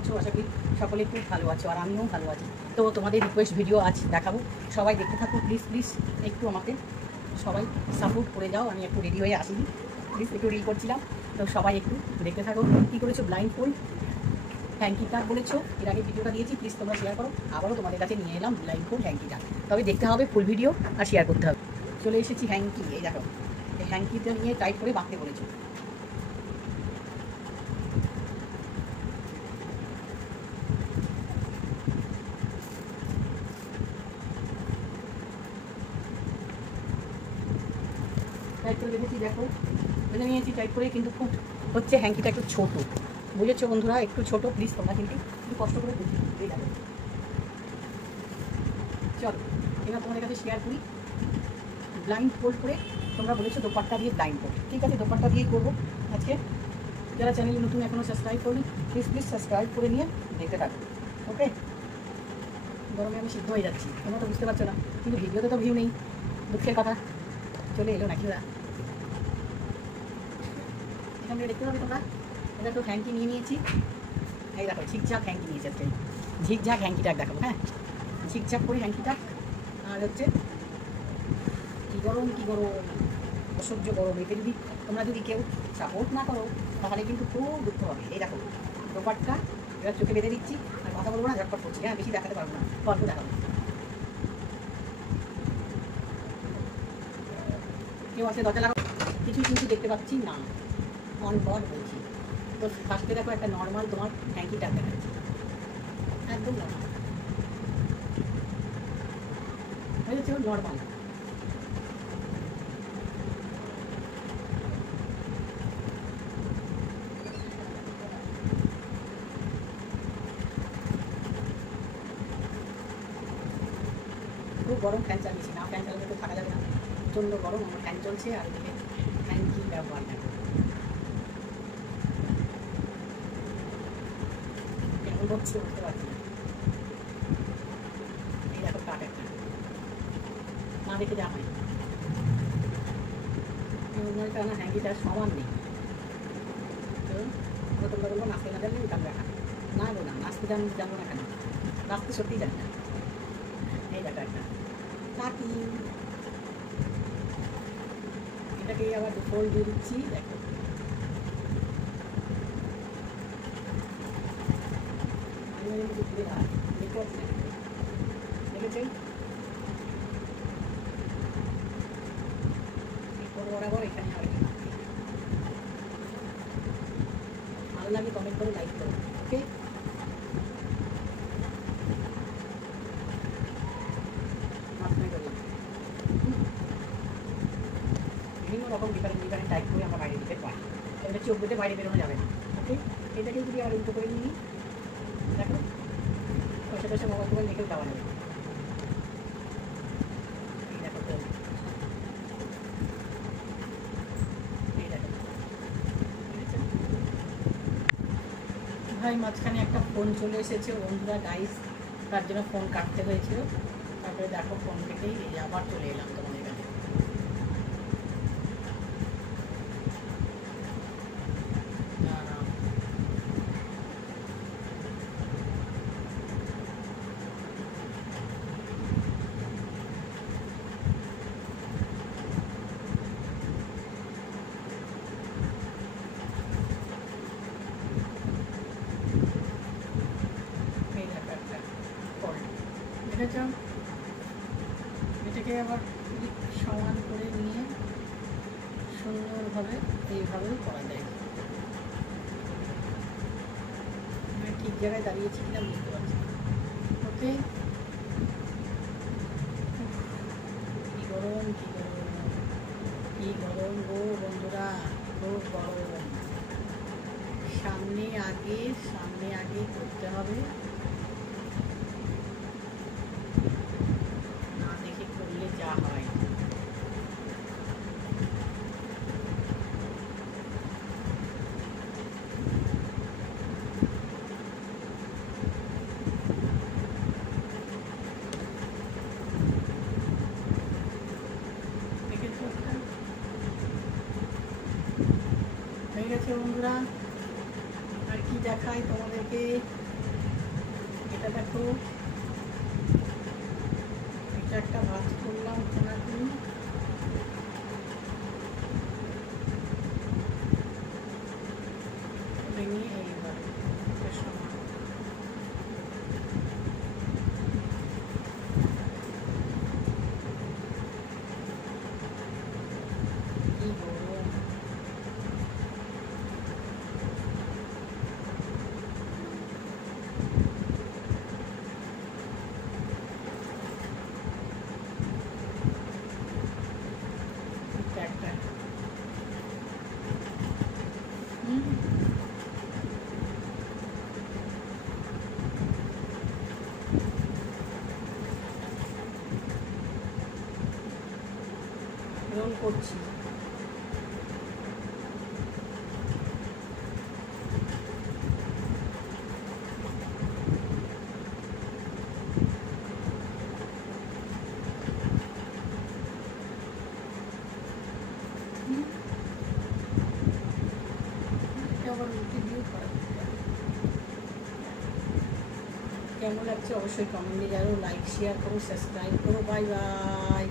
আছো? আশা করি সকলে খুব ভালো আছো, আর আমিও ভালো আছি। তো তোমাদের রিকোয়েস্ট ভিডিও আজ দেখাবো, সবাই দেখতে থাকো প্লিজ প্লিজ। একটু আমাকে সবাই সাপোর্ট করে যাও। আমি একটু রেডি হয়ে আসিনি, প্লিজ একটু রিল করছিলাম, তো সবাই একটু দেখতে থাকো। কী করেছো? ব্লাইন্ড ফোল্ড হ্যাঙ্কি টাক বলেছো, এর আগে ভিডিওটা দিয়েছি, প্লিজ তোমরা শেয়ার করো। আবারও তোমাদের কাছে নিয়ে এলাম ব্লাইন্ড ফোল্ড হ্যাঙ্কি টাক, তবে দেখতে হবে ফুল ভিডিও আর শেয়ার করতে হবে। চলে এসেছি হ্যাঙ্কি, এই দেখো এই হ্যাঙ্কিটা নিয়ে টাইট করে বাঁধতে বলেছো। টাইট করে বেঁধেছি, দেখো বেঁধে নিয়েছি টাইট করে, কিন্তু খুব হচ্ছে হ্যাঙ্কিটা একটু ছোটো, বুঝেছো বন্ধুরা? একটু ছোটো, প্লিজ তোমরা কিন্তু একটু কষ্ট করে বুঝি। এই দেখো, চলো এবার তোমাদের কাছে শেয়ার করি। ব্লাইন্ড ফোল্ড করে তোমরা বলেছো দোপাট্টা দিয়ে ব্লাইন্ড ফোল্ড, ঠিক আছে দোপাট্টা দিয়েই করবো আজকে। যারা চ্যানেল নতুন এখনও সাবস্ক্রাইব করনি, প্লিজ প্লিজ সাবস্ক্রাইব করে নিয়ে দেখতে থাকো, ওকে? গরমে আমি সিদ্ধ হয়ে যাচ্ছি, তোমরা তো বুঝতে পারছো না, কিন্তু ভিডিওতে তো ভিউ নেই, দুঃখের কথা। চলে এলো নাকি ওরা? এখান থেকে দেখতে পাবে তোমরা, এটা তো হ্যাঙ্কি নিয়ে নিয়েছি। এই দেখো ঝিকঝাক হ্যাঙ্কি নিয়েছি আজকে, ঝিকঝাক হ্যাঙ্কিটাক দেখাবো। হ্যাঁ, ঝিকঝাক করে হ্যাঙ্কিটাক। আর হচ্ছে কী গরম, কী গরম, অসহ্য গরম। এতে যদি তোমরা যদি কেউ সাপোর্ট না করো তাহলে কিন্তু খুব দুঃখ হবে। এই দেখো দোপাট্টা এবার চোখে বেঁধে দিচ্ছি, আর কথা বলবো না, ঝটপট করছি। হ্যাঁ, বেশি দেখাতে পারবো না, অল্প দেখাবো। কেউ আছে দরজা লাগাও, কিছুই কিন্তু দেখতে পাচ্ছি না, অন বল বলছি। তো ফার্স্টে দেখো একটা নর্মাল তোমার হ্যাঙ্কিটা দেখাচ্ছি, একদম নর্মাল হয়ে যাচ্ছে, নর্মাল। খুব গরম, ফ্যান চালিয়েছি না, ফ্যান চালালে তো থাকা যাবে না, প্রচণ্ড গরম। আমার ফ্যান চলছে আর এদিকে ফ্যান কি ব্যবহার না, কেমন হচ্ছে বুঝতে পারছি না। এই দেখো কাট একটা, না দেখে যা হয় না, হ্যাঙ্কিটার সমান নেই। তো তোমরা বলবো নাচতে না জানলে গান দেখা, না গো না, নাচতে জানবো না কেন, নাচতে সত্যিই জানি না। এই দেখো একটা কাকি, এটাকে আবার ফোল্ড দিয়ে দিচ্ছি, দেখো দেখেছেন বরাবর। এখানে আর ভালো লাগে কমেন্ট করে লাইক করো, ওকে? বিভিন্ন রকম ডিফারেন্ট ডিফারেন্ট টাইপ করে আমরা বাইরে দিতে পারি, এটা চোখ বেঁধে বাইরে বেরোনো যাবে না, ওকে? এটাকেই যদি আবার উল্টো করে নিই, দেখো পয়সা টয়সা মোবাইল টোবাইল রেখেও দেওয়া যাবে। এই দেখো তো, এই দেখো ভাই, মাঝখানে একটা ফোন চলে এসেছে বন্ধুরা, গাইস, তার জন্য ফোন কাটতে হয়েছিল। তারপরে দেখো ফোন কেটেই আবার চলে এলাম তোমাদের কাছে। দেখেছ, এটাকে আবার সমান করে নিয়ে সুন্দরভাবে এইভাবেও করা যায়। আমি ঠিক জায়গায় দাঁড়িয়েছি কিনা বুঝতে পারছি, ওকে? কী গরম, কী গরম, কী গরম গো বন্ধুরা, খুব গরম। সামনে আগে করতে হবে, না দেখে করলে যা হয়। হয়ে গেছে বন্ধুরা, আর কি দেখাই তোমাদেরকে? এটা দেখো, এটা একটা ভাজ করলাম ছানাচুর। নিয়ে এইবার রোল করছি। কেমন লাগছে অবশ্যই কমেন্টে জানাও, লাইক শেয়ার করো, সাবস্ক্রাইব করো। Bye bye.